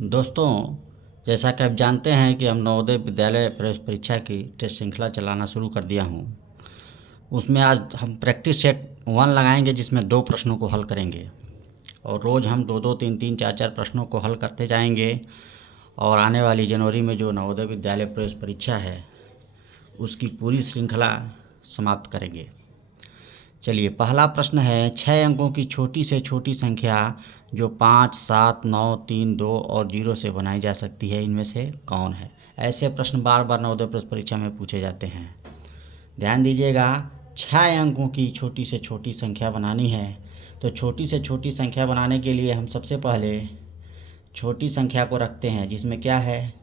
दोस्तों, जैसा कि आप जानते हैं कि हम नवोदय विद्यालय प्रवेश परीक्षा की टेस्ट श्रृंखला चलाना शुरू कर दिया हूँ। उसमें आज हम प्रैक्टिस सेट 1 लगाएंगे, जिसमें 2 प्रश्नों को हल करेंगे और रोज़ हम 2-2, 3-3, 4-4 प्रश्नों को हल करते जाएंगे और आने वाली जनवरी में जो नवोदय विद्यालय प्रवेश परीक्षा है उसकी पूरी श्रृंखला समाप्त करेंगे। चलिए, पहला प्रश्न है 6 अंकों की छोटी से छोटी संख्या जो 5, 7, 9, 3, 2 और 0 से बनाई जा सकती है, इनमें से कौन है। ऐसे प्रश्न बार बार नवोदय प्रवेश परीक्षा में पूछे जाते हैं। ध्यान दीजिएगा, 6 अंकों की छोटी से छोटी संख्या बनानी है। तो छोटी से छोटी संख्या बनाने के लिए हम सबसे पहले छोटी संख्या को रखते हैं, जिसमें क्या है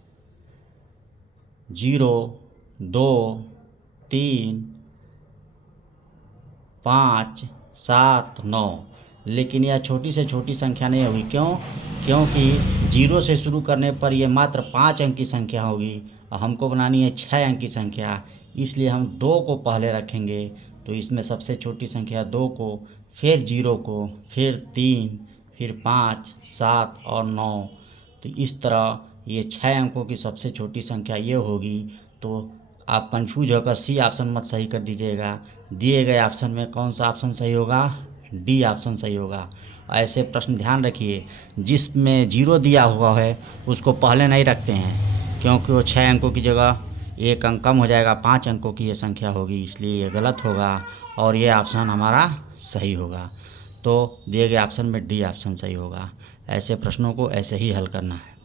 0, 2, 3, 5, 7, 9। लेकिन यह छोटी से छोटी संख्या नहीं होगी। क्यों? क्योंकि 0 से शुरू करने पर यह मात्र 5 अंक की संख्या होगी और हमको बनानी है 6 अंक की संख्या। इसलिए हम 2 को पहले रखेंगे। तो इसमें सबसे छोटी संख्या 2 को, फिर 0 को, फिर 3, फिर 5, 7 और 9। तो इस तरह ये 6 अंकों की सबसे छोटी संख्या ये होगी। तो आप कंफ्यूज होकर सी ऑप्शन मत सही कर दीजिएगा। दिए गए ऑप्शन में कौन सा ऑप्शन सही होगा? डी ऑप्शन सही होगा। ऐसे प्रश्न ध्यान रखिए, जिसमें 0 दिया हुआ है उसको पहले नहीं रखते हैं, क्योंकि वो 6 अंकों की जगह 1 अंक कम हो जाएगा, 5 अंकों की ये संख्या होगी, इसलिए ये गलत होगा और ये ऑप्शन हमारा सही होगा। तो दिए गए ऑप्शन में डी ऑप्शन सही होगा। ऐसे प्रश्नों को ऐसे ही हल करना है।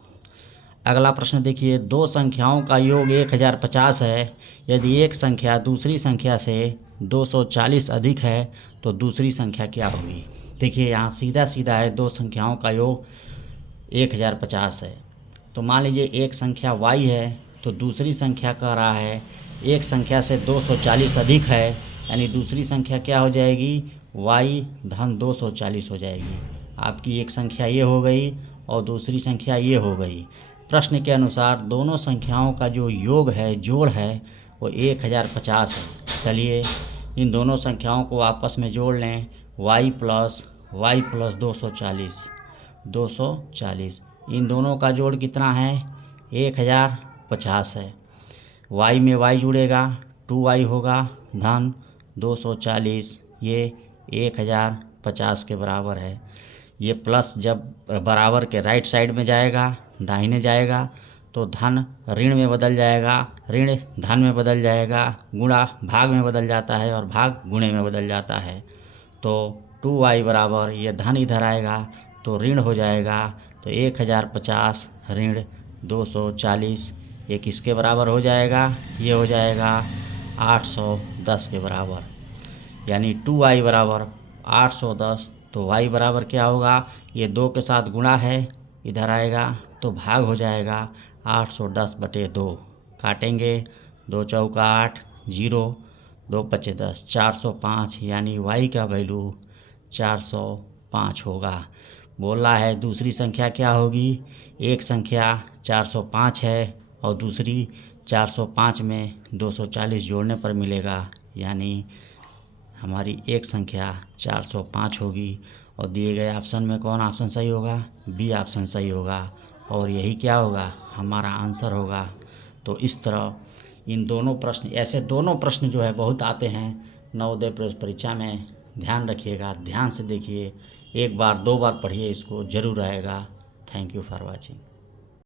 अगला प्रश्न देखिए, 2 संख्याओं का योग 1050 है। यदि एक संख्या दूसरी संख्या से 240 अधिक है तो दूसरी संख्या क्या होगी। देखिए, यहाँ सीधा सीधा है, 2 संख्याओं का योग 1050 है। तो मान लीजिए एक संख्या y है, तो दूसरी संख्या कह रहा है एक संख्या से 240 अधिक है, यानी दूसरी संख्या क्या हो जाएगी? y धन 240 हो जाएगी। आपकी एक संख्या ये हो गई और दूसरी संख्या ये हो गई। प्रश्न के अनुसार दोनों संख्याओं का जो योग है, जोड़ है, वो 1050 है। चलिए, इन दोनों संख्याओं को आपस में जोड़ लें। y plus 240। इन दोनों का जोड़ कितना है? 1050 है। y में y जुड़ेगा, 2y होगा धन 240, ये 1050 के बराबर है। ये प्लस जब बराबर के राइट साइड में जाएगा, दाहिने जाएगा, तो धन ऋण में बदल जाएगा, ऋण धन में बदल जाएगा, गुणा भाग में बदल जाता है और भाग गुणे में बदल जाता है। तो 2y बराबर, ये धन इधर आएगा तो ऋण हो जाएगा। तो 1050 ऋण 240 ये किसके बराबर हो जाएगा? ये हो जाएगा 810 के बराबर। यानी 2y बराबर 810। तो y बराबर क्या होगा? ये 2 के साथ गुणा है, इधर आएगा तो भाग हो जाएगा 810/2। काटेंगे, 2 चौका 8, 0, 2 पचे 10, 405। यानी y का वैल्यू 405 होगा। बोल रहा है दूसरी संख्या क्या होगी? एक संख्या 405 है और दूसरी 405 में 240 जोड़ने पर मिलेगा, यानी हमारी एक संख्या 405 होगी। और दिए गए ऑप्शन में कौन ऑप्शन सही होगा? बी ऑप्शन सही होगा और यही क्या होगा? हमारा आंसर होगा। तो इस तरह इन दोनों प्रश्न, ऐसे दोनों प्रश्न जो है बहुत आते हैं नवोदय प्रवेश परीक्षा में। ध्यान रखिएगा, ध्यान से देखिए, 1 बार 2 बार पढ़िए, इसको जरूर आएगा। Thank you for watching.